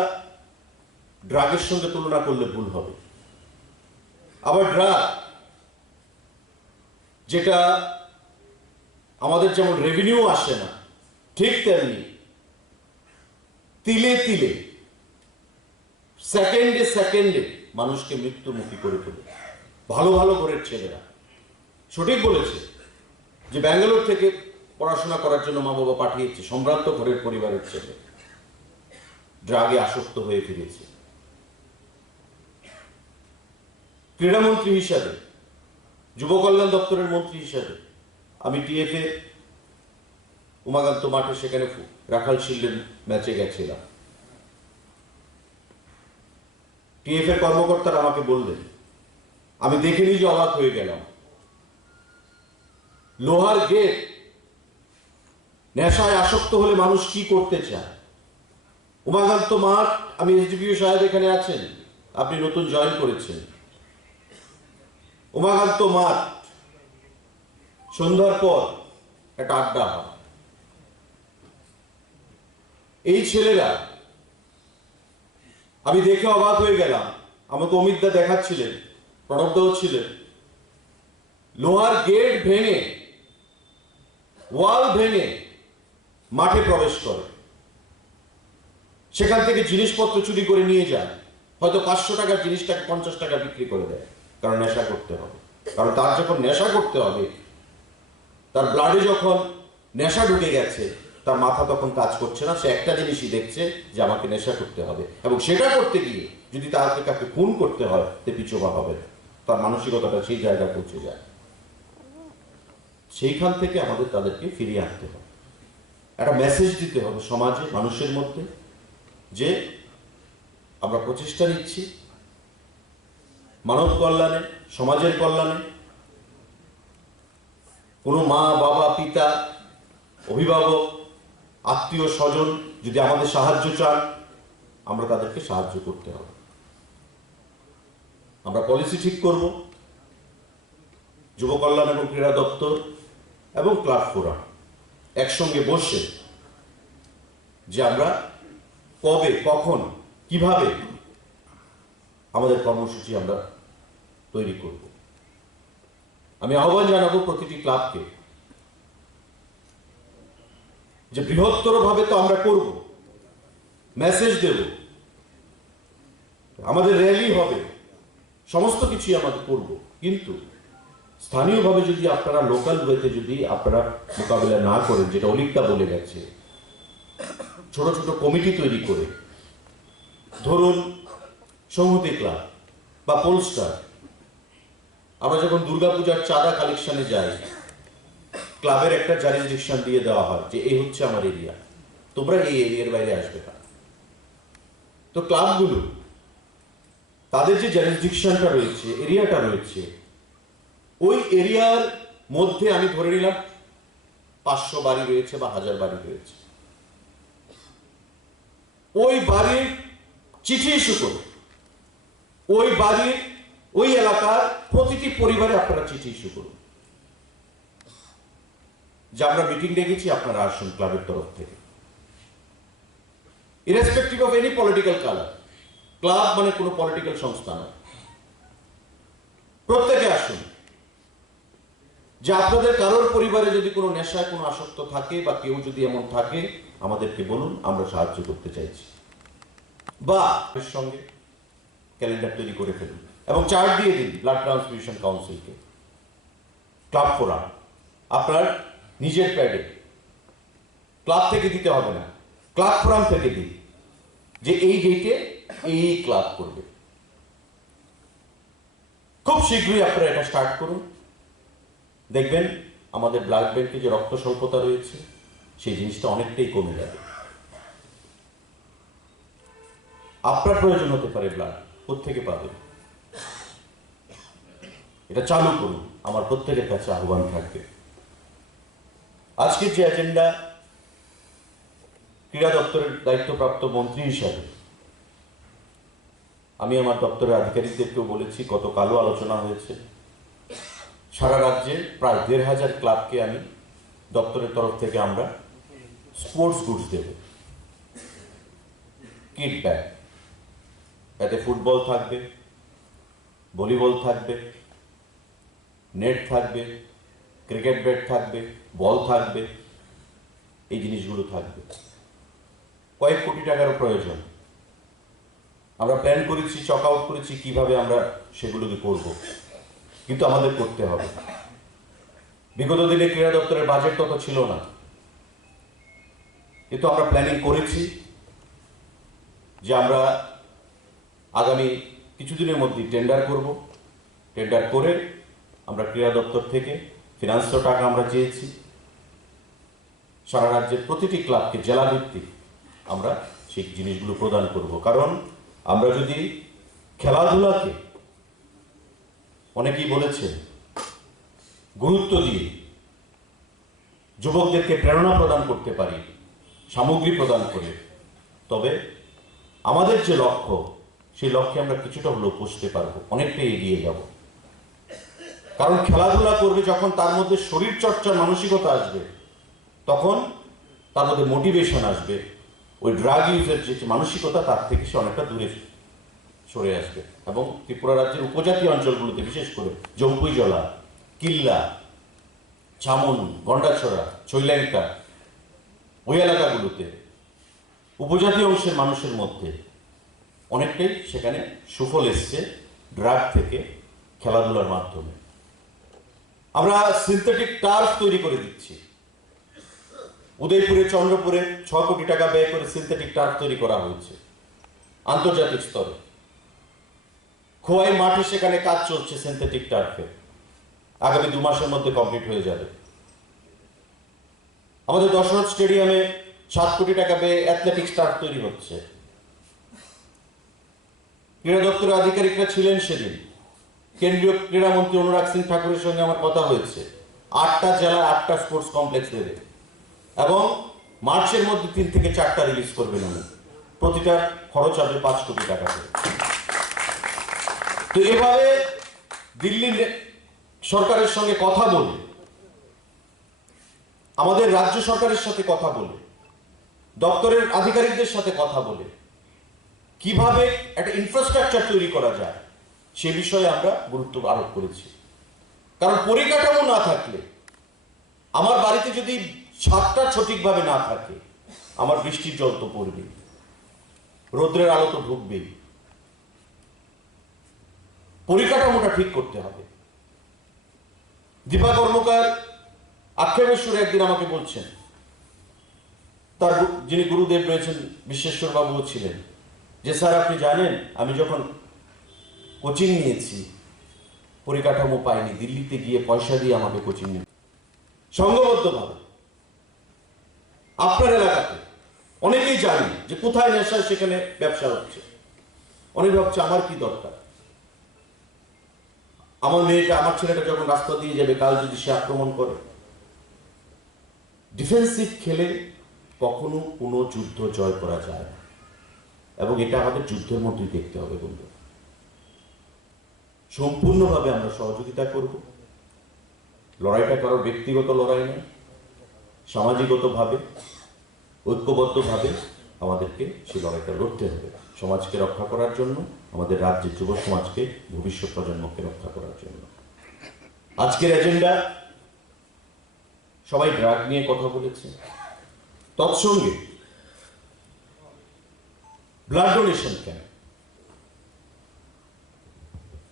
ড্রাগের সঙ্গে তুলনা করলে ভুল হবে। আবার ড্রাগ যেটা আমাদের যেমন রেভিনিউ আসে না, ঠিক তেমনি তিলে তিলে, সেকেন্ডে সেকেন্ডে মানুষকে মৃত্যুমুখী করে তোলে। ভালো ভালো ঘরের ছেলেরা সঠিক বলেছে যে ব্যাঙ্গালোর থেকে পড়াশোনা করার জন্য মা বাবা পাঠিয়েছে, সম্ভ্রান্ত ঘরের পরিবারের ছেলে ড্রাগে আসক্ত হয়ে ফিরেছে। ক্রীড়ামন্ত্রী হিসাবে, যুব কল্যাণ দপ্তরের মন্ত্রী হিসাবে আমি টিএফএ উমাকান্ত মাঠে সেখানে রাখাল শিল্ডের ম্যাচে গেছিলাম। টিএফ এর কর্মকর্তারা আমাকে বললেন, আমি দেখে নিজে অবাক হয়ে গেলাম, লোহার গেট, নেশায় আসক্ত হলে মানুষ কি করতে চায়। উমাকান্ত মাঠ, আমি এসডিপিও সাহেব এখানে আছেন, আপনি নতুন জয়েন করেছেন। উমাকান্ত মাঠ সন্ধ্যার পর একটা আড্ডা হয়। এই ছেলেরা, আমি দেখে অবাক হয়ে গেলাম, আমাকে অমিতদা দেখাচ্ছিলেন, প্রণবদাও ছিলেন, লোহার গেট ভেঙে, ওয়াল ভেঙে মাঠে প্রবেশ করে, সেখান থেকে জিনিসপত্র চুরি করে নিয়ে যায়। হয়তো 500 টাকার জিনিসটাকে 50 টাকা বিক্রি করে দেয়, কারণ নেশা করতে হবে। কারণ তার যখন নেশা করতে হবে, তার ব্লাডে যখন নেশা ঢুকে গেছে, তার মাথা তখন কাজ করছে না, সে একটা জিনিসই দেখছে যে আমাকে নেশা করতে হবে, এবং সেটা করতে গিয়ে যদি তাকে কাকে খুন করতে হয় তে পিছপা হবে, তার মানসিকতাটা সেই জায়গায় পৌঁছে যায়। সেইখান থেকে আমাদের তাদেরকে ফিরিয়ে আনতে হবে, একটা মেসেজ দিতে হবে সমাজে, মানুষের মধ্যে, যে আমরা প্রচেষ্টা নিচ্ছি মানব কল্যাণে, সমাজের কল্যাণে। কোনো মা বাবা, পিতা, অভিভাবক, আত্মীয় স্বজন যদি আমাদের সাহায্য চান, আমরা তাদেরকে সাহায্য করতে হবে। আমরা পলিসি ঠিক করব, যুব কল্যাণ এবং ক্রীড়া দপ্তর এবং ক্লাব ফোরাম একসঙ্গে বসে, যে আমরা কবে, কখন, কিভাবে আমাদের কর্মসূচি আমরা তৈরি করব। আমি আহ্বান জানাবো প্রতিটি ক্লাবকে, যে বৃহত্তর ভাবে তো আমরা করব, মেসেজ দেব, আমাদের র্যালি হবে, সমস্ত কিছুই আমাদের করব, কিন্তু স্থানীয়ভাবে যদি আপনারা, লোকাল ওয়েতে যদি আপনারা মোকাবিলা না করেন, যেটা অলিকটা বলে গেছে, ছোট ছোট কমিটি তৈরি করে, ধরুন সংহতি ক্লাব বা পোলস্টার, আমরা যখন দুর্গাপূজার চাঁদা কালেকশনে যাই, ক্লাবের একটা জারিসডিকশন দিয়ে দেওয়া হয় যে এই হচ্ছে আমার এরিয়া, তোমরা এই এরিয়ার বাইরে আসবে না। তো ক্লাবগুলো তাদের যে জারিসডিকশনটা রয়েছে, এরিয়াটা রয়েছে, ওই এরিয়ার মধ্যে আমি ধরে নিলাম 500 বাড়ি রয়েছে বা 1000 বাড়ি রয়েছে, ওই বাড়ির চিঠি ইস্যু করে, ওই বাড়ির, ওই এলাকার প্রতিটি পরিবারে আপনারা চিঠি ইস্যু করুন যে আমরা মিটিং ডেকেছি, আপনারা আসুন ক্লাবের তরফ থেকে। Irrespective of any political colour. Club মানে কোনো পলিটিক্যাল সংস্থা নয়। প্রত্যেকে আসুন, যে আপনাদের কারোর পরিবারে যদি কোনো নেশায় কোনো আসক্ত থাকে বা কেউ যদি এমন থাকে, আমাদেরকে বলুন, আমরা সাহায্য করতে চাইছি। বা এর সঙ্গে ক্যালেন্ডার তৈরি করে ফেলুন এবং চার্ট দিয়ে দিন ব্লাড ট্রান্সফিউশন কাউন্সিলকে। ক্লাব ফোরাম আপনার নিজের প্যাডে, ক্লাব থেকে দিতে হবে না, ক্লাব ফোরাম থেকে দিন যে এই ডেটে এই ক্লাব করবে। খুব শীঘ্রই আপনারা এটা স্টার্ট করুন, দেখবেন আমাদের ব্লাড ব্যাংকে যে রক্ত স্বল্পতা রয়েছে সেই জিনিসটা অনেকটাই কমে যাবে। আপনার প্রয়োজন হতে পারে ব্লাড, কোত্থেকে পাবেন? এটা চালু করুন, আমার প্রত্যেকের কাছে আহ্বান থাকবে। আজকের যে এজেন্ডা, ক্রীড়া দপ্তরের দায়িত্বপ্রাপ্ত মন্ত্রী হিসাবে আমি আমার দপ্তরের আধিকারিকদেরকেও বলেছি, গতকালও আলোচনা হয়েছে, সারা রাজ্যে প্রায় ১৫০০ ক্লাবকে আমি দপ্তরের তরফ থেকে আমরা স্পোর্টস গুডস দেব, কিট ব্যাগ। এতে ফুটবল থাকবে, ভলিবল থাকবে, নেট থাকবে, ক্রিকেট ব্যাট থাকবে, বল থাকবে, এই জিনিসগুলো থাকবে। কয়েক কোটি টাকারও প্রয়োজন। আমরা প্ল্যান করেছি, চক আউট করেছি কিভাবে আমরা সেগুলোকে করব, কিন্তু আমাদের করতে হবে। বিগত দিনে ক্রীড়া দপ্তরের বাজেট তত ছিল না, কিন্তু আমরা প্ল্যানিং করেছি যে আমরা আগামী কিছুদিনের মধ্যেই টেন্ডার করব। টেন্ডার করে আমরা ক্রীড়া দপ্তর থেকে ফিনান্সীয় টাকা আমরা চেয়েছি, সারা রাজ্যের প্রতিটি ক্লাবকে জেলা ভিত্তিক আমরা সেই জিনিসগুলো প্রদান করব। কারণ আমরা যদি খেলাধুলাকে, অনেকেই বলেছেন, গুরুত্ব দিয়ে যুবকদেরকে প্রেরণা প্রদান করতে পারি, সামগ্রী প্রদান করে, তবে আমাদের যে লক্ষ্য, সেই লক্ষ্যে আমরা কিছুটা হলেও পৌঁছতে পারবো, অনেকটাই এগিয়ে যাব। কারণ খেলাধুলা করবে যখন, তার মধ্যে শরীর চর্চার মানসিকতা আসবে, তখন তার মধ্যে মোটিভেশন আসবে, ওই ড্রাগ ইউজের যে মানসিকতা তার থেকে সে অনেকটা দূরে সরে আসবে। এবং ত্রিপুরা রাজ্যের উপজাতি অঞ্চলগুলোতে, বিশেষ করে জম্পুইজলা, কিল্লা, চামন, গন্ডাছড়া, চৈলাঙ্কা, ওই এলাকাগুলোতে উপজাতি অংশের মানুষের মধ্যে অনেকটাই সেখানে সুফল এসছে ড্রাগ থেকে, খেলাধুলার মাধ্যমে। আমরা সিনথেটিক টার্ফ তৈরি করে দিচ্ছি। উদয়পুরে, চন্দ্রপুরে ৬ কোটি টাকা ব্যয় করে সিনথেটিক টার্ফ তৈরি করা হয়েছে আন্তর্জাতিক স্তরে। খোয়াই মাঠে সেখানে কাজ চলছে সিনথেটিক টার্ফে, আগামী ২ মাসের মধ্যে কমপ্লিট হয়ে যাবে। আমাদের দশরথ স্টেডিয়ামে ৭ কোটি টাকা ব্যয়ে অ্যাথলেটিক্স টার্ফ তৈরি হচ্ছে। ক্রীড়া দপ্তরের আধিকারিকরা ছিলেন সেদিন, কেন্দ্রীয় ক্রীড়ামন্ত্রী অনুরাগ সিং ঠাকুরের সঙ্গে আমার কথা হয়েছে। ৮টা জেলার ৮টা স্পোর্টস কমপ্লেক্স দেবে এবং মার্চের মধ্যে ৩ থেকে ৪টা রিলিজ করবেন উনি। প্রতিটা খরচ হবে ৫ কোটি টাকা করে। তো এভাবে দিল্লি সরকারের সঙ্গে কথা বলে, আমাদের রাজ্য সরকারের সাথে কথা বলে, দপ্তরের আধিকারিকদের সাথে কথা বলে কিভাবে একটা ইনফ্রাস্ট্রাকচার তৈরি করা যায় সে বিষয়ে আমরা গুরুত্ব আরোপ করেছি। কারণ পরিকাঠামো না থাকলে, আমার বাড়িতে যদি ছাদটা সঠিকভাবে না থাকে, আমার বৃষ্টির জল তো পড়বে, রৌদ্রের আলো তো ঢুকবেই। পরিকাঠামোটা ঠিক করতে হবে। দীপা কর্মকার আক্ষেপেশ্বরে একদিন আমাকে বলছেন, তার যিনি গুরুদেব রয়েছেন বিশ্বেশ্বর বাবুও ছিলেন, যে স্যার আপনি জানেন আমি যখন কোচিং নিয়েছি পরিকাঠামো পাইনি, দিল্লিতে গিয়ে পয়সা দিয়ে আমাকে কোচিং নিয়ে। সংঘবদ্ধভাবে আপনার এলাকাতে অনেকেই জানেন যে কোথায় নেশা, সেখানে ব্যবসা হচ্ছে। অনেক ভাবছে আমার কি দরকার, আমার মেয়েটা, আমার ছেলেটা যখন রাস্তা দিয়ে যাবে, কাল যদি সে আক্রমণ করে। ডিফেন্সিভ খেলে কখনো কোনো যুদ্ধ জয় করা যায় না, এবং এটা আমাদের যুদ্ধের মধ্যেই দেখতে হবে বন্ধু। সম্পূর্ণভাবে আমরা সহযোগিতা করব। লড়াইটা কারোর ব্যক্তিগত লড়াই নয়, সামাজিকভাবে, ঐক্যবদ্ধভাবে আমাদেরকে সেই লড়াইটা লড়তে হবে সমাজকে রক্ষা করার জন্য, আমাদের রাজ্যের যুব সমাজকে, ভবিষ্যৎ প্রজন্মকে রক্ষা করার জন্য। আজকের এজেন্ডা, সবাই ড্রাগ নিয়ে কথা বলেছে, তৎসঙ্গে ব্লাড ডোনেশন ক্যাম্প।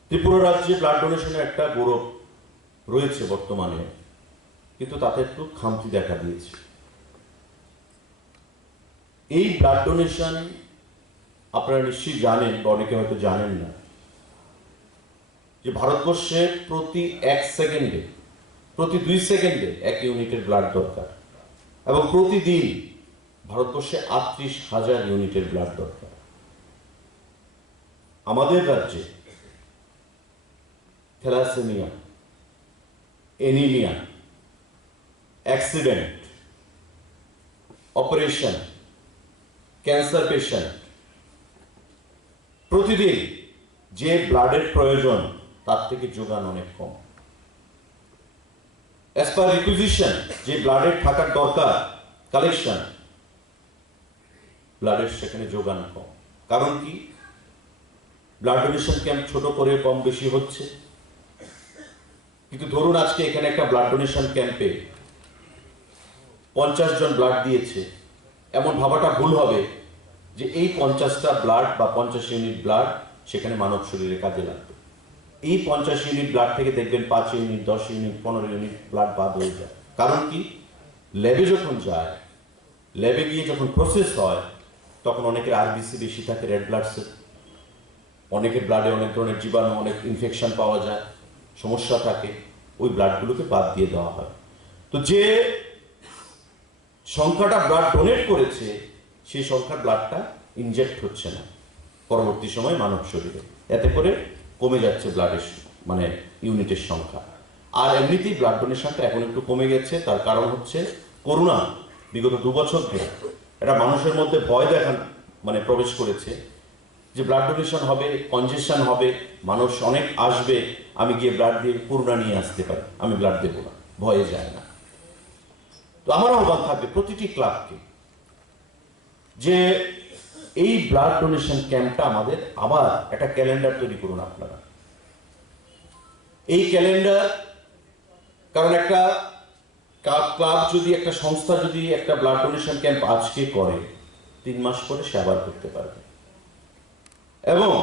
ত্রিপুরা রাজ্যে ব্লাড ডোনেশনের একটা গৌরব রয়েছে বর্তমানে, কিন্তু তাতে একটু খামতি দেখা দিয়েছে। এই ব্লাড ডোনেশন আপনারা নিশ্চয়ই জানেন, বা অনেকে হয়তো জানেন না, যে ভারতবর্ষে প্রতি 1 সেকেন্ডে, প্রতি 2 সেকেন্ডে 1 ইউনিটের ব্লাড দরকার, এবং প্রতিদিন ভারতবর্ষে 38,000 ইউনিটের ব্লাড দরকার। আমাদের রাজ্যে thalassemia, anemia, accident, operation, cancer patient, প্রতিদিন যে ব্লাডের প্রয়োজন তার থেকে যোগান অনেক কম। অ্যাজ পার রিকুইজিশন, যে ব্লাডের থাকার দরকার, কালেকশন, ব্লাডের সেখানে যোগান কম। কারণ কি? ব্লাড ডোনেশন ক্যাম্প ছোট করে কম বেশি হচ্ছে, কিন্তু ধরুন আজকে এখানে একটা ব্লাড ডোনেশন ক্যাম্পে 50 জন ব্লাড দিয়েছে, এমন ভাবাটা ভুল হবে যে এই 50টা ব্লাড বা 50 ইউনিট ব্লাড সেখানে মানব শরীরে কাজে লাগবে। এই 50 ইউনিট ব্লাড থেকে দেখবেন 5 ইউনিট, 10 ইউনিট, 15 ইউনিট ব্লাড বাদ হয়ে যায়। কারণ কি? ল্যাবে যখন যায়, ল্যাবে গিয়ে যখন প্রসেস হয়, তখন অনেকের আরবিসি বেশি থাকে, রেড ব্লাড সেল, অনেকের ব্লাডে অনেক ধরনের জীবাণু, অনেক ইনফেকশন পাওয়া যায়, সমস্যা থাকে, ওই ব্লাডগুলোকে বাদ দিয়ে দেওয়া হয়। তো যে সংখ্যাটা ব্লাড ডোনেট করেছে, সেই সংখ্যার ব্লাডটা ইনজেক্ট হচ্ছে না পরবর্তী সময় মানব শরীরে, এতে করে কমে যাচ্ছে ব্লাডের মানে ইউনিটের সংখ্যা। আর এমনিতেই ব্লাড ডোনেশনটা এখন একটু কমে গেছে, তার কারণ হচ্ছে করোনা। বিগত 2 বছর ধরে এটা মানুষের মধ্যে ভয় দেখান মানে প্রবেশ করেছে যে ব্লাড ডোনেশন হবে, কনজেশন হবে, মানুষ অনেক আসবে, আমি গিয়ে ব্লাড দিয়ে করোনা নিয়ে আসতে পারি, আমি ব্লাড দেবো না, ভয়ে যায় না। তো আমার আহ্বান থাকবে প্রতিটি ক্লাবকে যে এই ব্লাড ডোনেশন ক্যাম্পটা আমাদের আবার একটা ক্যালেন্ডার তৈরি করুন আপনারা। এই ক্যালেন্ডার, কারণ একটা ক্লাব যদি, একটা সংস্থা যদি একটা ব্লাড ডোনেশন ক্যাম্প আজকে করে, 3 মাস পরে সে আবার করতে পারবে, এবং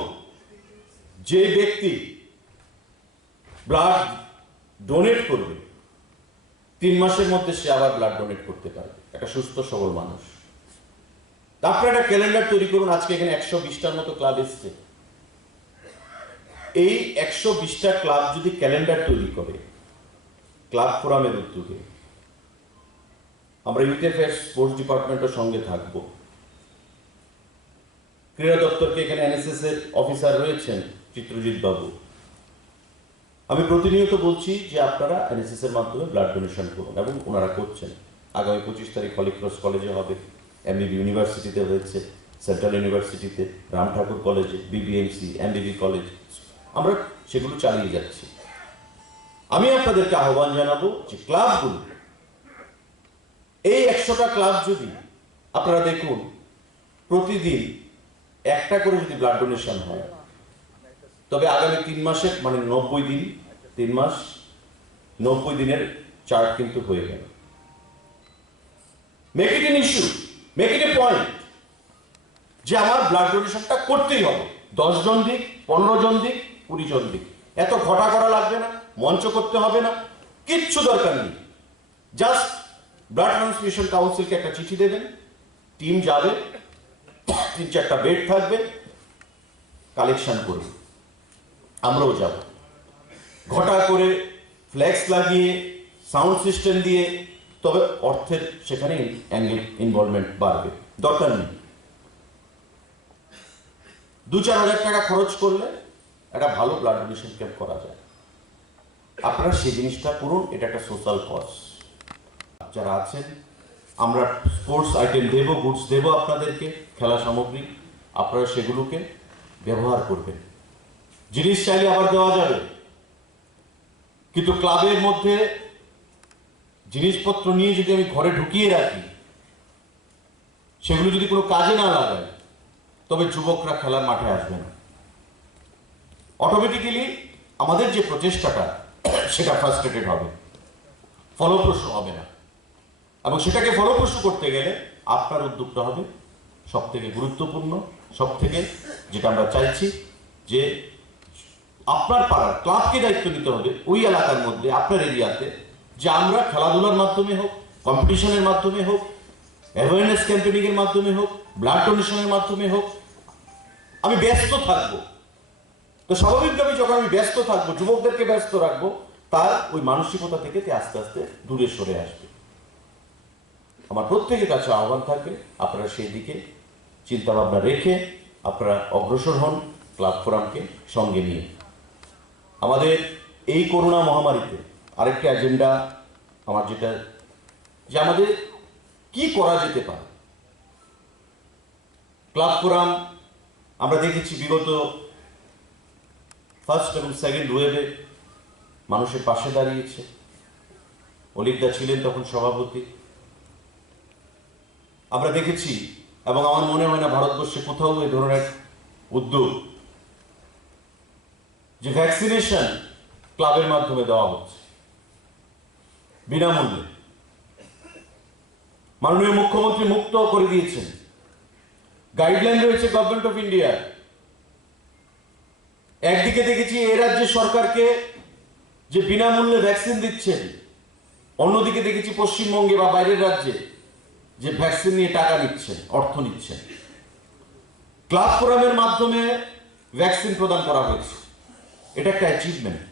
যে ব্যক্তি ব্লাড ডোনেট করবে 3 মাসের মধ্যে সে আবার ব্লাড ডোনেট করতে পারবে, একটা সুস্থ সবল মানুষ। তারপরে একটা ক্যালেন্ডার তৈরি করুন। আজকে এখানে 120টার মতো ক্লাব এসছে। এই 120টা ক্লাব যদি ক্যালেন্ডার তৈরি করে, ক্লাব ফোরামের উদ্যোগে, আমরা ইউথ অ্যাফেয়ার্স স্পোর্টস ডিপার্টমেন্টের সঙ্গে থাকবো, ক্রীড়া দপ্তরকে এখানে এনএসএস এর অফিসার রয়েছেন চিত্রজিৎ বাবু, আমি প্রতিনিয়ত বলছি যে আপনারা এনএসএস এর মাধ্যমে ব্লাড ডোনেশন করুন, এবং ওনারা করছেন। আগামী 25 তারিখ হলিক্রস কলেজে হবে, এমবিবি ইউনিভার্সিটিতে হয়েছে, সেন্ট্রাল ইউনিভার্সিটিতে, রাম ঠাকুর কলেজে, বিবিএমসি, এমবিবি কলেজ, আমরা সেগুলো চালিয়ে যাচ্ছি। আমি আপনাদেরকে আহ্বান জানাবো যে ক্লাবগুলো, এই 100টা ক্লাব যদি আপনারা দেখুন প্রতিদিন একটা করে যদি ব্লাড ডোনেশন হয়, তবে আগামী 3 মাসের মানে 90 দিন, 3 মাস 90 দিনের চার্ট কিন্তু হয়ে গেল। Make it an issue, make it A point যে আমার ব্লাড ডোনেশনটা করতেই হবে। 10 জন দিক, 15 জন দিক, 20 জন দিক, এত ঘটা করা লাগবে না, মঞ্চ করতে হবে না, কিচ্ছু দরকার নেই। জাস্ট ব্লাড ট্রান্সফিউশন কাউন্সিলকে একটা চিঠি দেবেন, টিম যাবে, 3-4টা বেড থাকবে, কালেকশন করবে, আমরাও যাব। ঘটা করে ফ্ল্যাক্স লাগিয়ে, সাউন্ড সিস্টেম দিয়ে, তবে অর্থের সেখানে ইনভলভমেন্ট বাড়বে, দরকার নেই। 2-4 হাজার টাকা খরচ করলে একটা ভালো ব্লাড ডোনেশন ক্যাম্প করা যায়। আপনারা সেই জিনিসটা করুন, এটা একটা সোশ্যাল কজ। যারা আছেন, আমরা স্পোর্টস আইটেম দেব, গুডস দেব আপনাদেরকে, খেলা সামগ্রী, আপনারা সেগুলোকে ব্যবহার করবেন। জিনিস চাইলে আবার দেওয়া যাবে, কিন্তু ক্লাবের মধ্যে জিনিসপত্র নিয়ে যদি আমি ঘরে ঢুকিয়ে রাখি, সেগুলো যদি কোনো কাজে না লাগায় তবে যুবকরা খেলার মাঠে আসবে না। অটোমেটিক্যালি আমাদের যে প্রচেষ্টাটা সেটা ফ্রাস্ট্রেটেড হবে, ফলপ্রসূ হবে না। এবং সেটাকে ফলপ্রসূ করতে গেলে আপনার উদ্যোগটা হবে সব থেকে গুরুত্বপূর্ণ। সব থেকে যেটা আমরা চাইছি যে আপনার পাড়ার ক্লাবকে দায়িত্ব নিতে হবে ওই এলাকার মধ্যে, আপনার এরিয়াতে, যে আমরা খেলাধুলার মাধ্যমে হোক, কম্পিটিশনের মাধ্যমে হোক, অ্যাওয়ারনেস ক্যাম্পেনিং এর মাধ্যমে হোক, ব্লাড ডোনেশনের মাধ্যমে হোক, আমি ব্যস্ত থাকবো। তো স্বাভাবিকভাবে যখন আমি ব্যস্ত থাকবো, যুবকদেরকে ব্যস্ত রাখবো, তার ওই মানসিকতা থেকে আস্তে আস্তে দূরে সরে আসবে। আমার প্রত্যেকের কাছে আহ্বান থাকবে, আপনারা সেই দিকে চিন্তা ভাবনা রেখে আপনারা অগ্রসর হন, ক্লাব ফোরামকে সঙ্গে নিয়ে। আমাদের এই করোনা মহামারীতে আরেকটি এজেন্ডা আমার যেটা, যে আমাদের কি করা যেতে পারে। ক্লাব ফোরাম আমরা দেখেছি বিগত ফার্স্ট এবং সেকেন্ড ওয়েভে মানুষের পাশে দাঁড়িয়েছে। অলিকদা ছিলেন তখন সভাপতি। আমরা দেখেছি, এবং আমার মনে হয় না ভারতবর্ষে কোথাও এই ধরনের উদ্যোগ, যে ভ্যাকসিনেশন ক্লাবের মাধ্যমে দেওয়া হচ্ছে বিনামূল্যে। মাননীয় মুখ্যমন্ত্রী মুক্ত করে দিয়েছেন, গাইডলাইন রয়েছে গভর্নমেন্ট অফ ইন্ডিয়া। একদিকে দেখেছি এ রাজ্যের সরকারকে যে বিনামূল্যে ভ্যাকসিন দিচ্ছেন, অন্যদিকে দেখেছি পশ্চিমবঙ্গে বা বাইরের রাজ্যে যে ভ্যাকসিন নিয়ে টাকা নিচ্ছেন, অর্থ নিচ্ছেন। ক্লাব ফোরামের মাধ্যমে ভ্যাকসিন প্রদান করা হয়েছে, এটা একটা অ্যাচিভমেন্ট।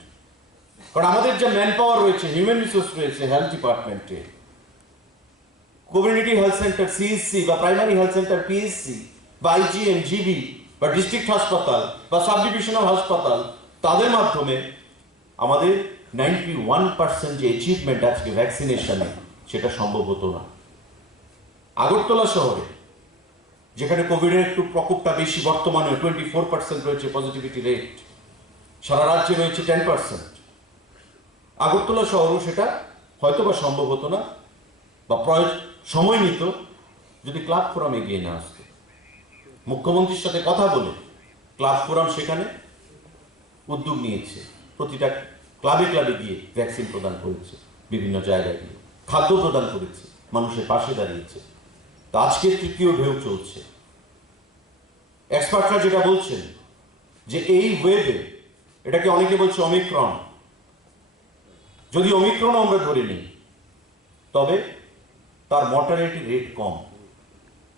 কারণ আমাদের যে ম্যান পাওয়ার রয়েছে, হিউম্যান রিসোর্স রয়েছে হেলথ ডিপার্টমেন্টে, কমিউনিটি হেলথ সেন্টার সিএসসি বা প্রাইমারি হেলথ সেন্টার পিএসসি বা আইজিএম জিবি বা ডিস্ট্রিক্ট হাসপাতাল বা সাব ডিভিশনাল হাসপাতাল, তাদের মাধ্যমে আমাদের 91% যে অ্যাচিভমেন্ট আজকে ভ্যাকসিনেশনে, সেটা সম্ভব হতো না। আগরতলা শহরে যেখানে কোভিডের একটু প্রকোপটা বেশি, বর্তমানে 24% রয়েছে পজিটিভিটি রেট, সারা রাজ্যে রয়েছে 10%। আগরতলা শহরও সেটা হয়তো বা সম্ভব হতো না, বা সময় নিত যদি ক্লাব ফোরাম এগিয়ে না আসতো। মুখ্যমন্ত্রীর সাথে কথা বলে ক্লাব ফোরাম সেখানে উদ্যোগ নিয়েছে, প্রতিটা ক্লাবে ক্লাবে গিয়ে ভ্যাকসিন প্রদান করেছে, বিভিন্ন জায়গায় গিয়ে খাদ্য প্রদান করেছে, মানুষের পাশে দাঁড়িয়েছে। তো আজকে তৃতীয় ঢেউ চলছে। এক্সপার্টরা যেটা বলছেন যে এই ওয়েভে, এটাকে অনেকে বলছে অমিক্রন, যদি অমিক্রন আমরা ধরে নিই তবে তার মর্টালিটি রেট কম,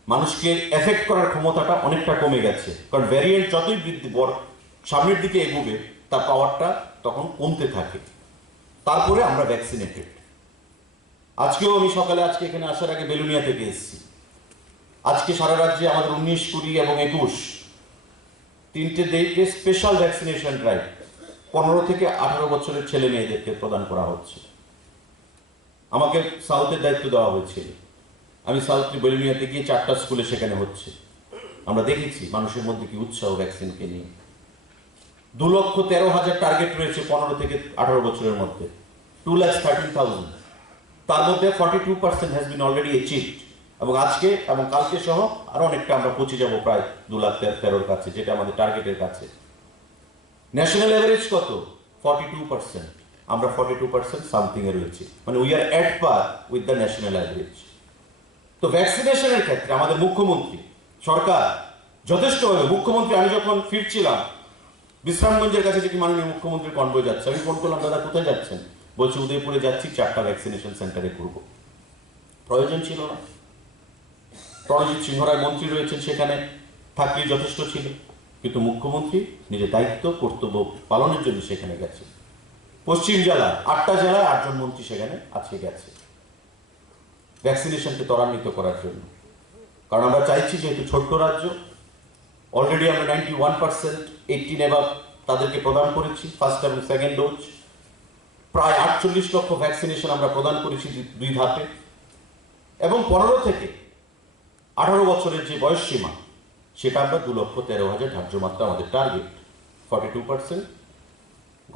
মানুষকে এফেক্ট করার ক্ষমতাটা অনেকটা কমে গেছে। কারণ ভ্যারিয়েন্ট যতই বৃদ্ধি সামনের দিকে এগোবে তার পাওয়ারটা তখন কমতে থাকে। তারপরে আমরা ভ্যাকসিনেটেড। আজকেও আমি সকালে আজকে এখানে আসার আগে বেলুনিয়া থেকে এসেছি। আজকে সারা রাজ্যে আমাদের 19, 20 এবং 21 তিনটে ডেটে স্পেশাল ভ্যাকসিনেশন ড্রাইভ 15 থেকে 18 বছরের ছেলে মেয়েদেরকে প্রদান করা হচ্ছে। আমাকে সাউথের দায়িত্ব দেওয়া হয়েছিল, আমি সাউথ বেলুনিয়াতে গিয়ে 4টা স্কুলে সেখানে হচ্ছে। আমরা দেখেছি মানুষের মধ্যে কি উৎসাহ ভ্যাকসিনকে নিয়ে। 2,13,000 টার্গেট রয়েছে 15 থেকে 18 বছরের মধ্যে, 2,13,000। তার মধ্যে 42% হ্যাজ বিন অলরেডি অ্যাচিভড, এবং আজকে এবং কালকে সহ আরো অনেকটা আমরা পৌঁছে যাব প্রায় 2,13,000 কাছে, যেটা আমাদের টার্গেটের কাছে। ন্যাশনাল এভারেজ কত? 42%। আমরা 42% সামথিং এ রয়েছি, মানে we are at per with the national average. তো ভ্যাকসিনেশনের ক্ষেত্রে আমাদের মুখ্যমন্ত্রী, সরকার যথেষ্টভাবে, মুখ্যমন্ত্রী, আমি যখন ফিরছিলাম বিশ্রামগঞ্জের কাছে যে মাননীয় মুখ্যমন্ত্রীর কনভয় যাচ্ছে, আমি ফোন করলাম, দাদা কোথায় যাচ্ছেন? বলছে উদয়পুরে যাচ্ছি, 4টা ভ্যাকসিনেশন সেন্টারে করব। প্রয়োজন ছিল না। প্রণজিৎ সিংহ রায় মন্ত্রী রয়েছেন সেখানে, থাকলেই যথেষ্ট ছিল, কিন্তু মুখ্যমন্ত্রী নিজের দায়িত্ব কর্তব্য পালনের জন্য সেখানে গেছে। পশ্চিম জেলায় 8টা জেলায় 8 জন মন্ত্রী সেখানে আজকে গেছে ভ্যাকসিনেশনকে ত্বরান্বিত করার জন্য। কারণ আমরা চাইছি, যেহেতু ছোট্ট রাজ্য, অলরেডি আমরা 91% 18 এবার তাদেরকে প্রদান করেছি ফার্স্ট এবং সেকেন্ড ডোজ। প্রায় 48 লক্ষ ভ্যাকসিনেশন আমরা প্রদান করেছি 2 ধাপে, এবং 15 থেকে 18 বছরের যে বয়স সীমা, সেটা আমরা 2,13,000 ধার্য মাত্রা আমাদের টার্গেট। 42%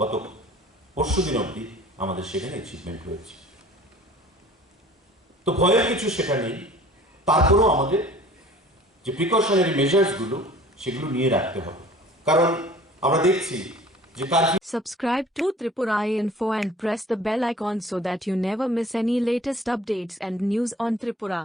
গত পরশু দিন অবধি আমাদের সেখানে অ্যাচিভমেন্ট হয়েছে। তো ভয়ের কিছু সেটা নেই, তারপরেও আমাদের যে প্রিকশনারি মেজার্সগুলো সেগুলো নিয়ে রাখতে হবে, কারণ আমরা দেখছি যে curfew Subscribe to Tripura Info and press the bell icon so that you never miss any latest updates and news on Tripura.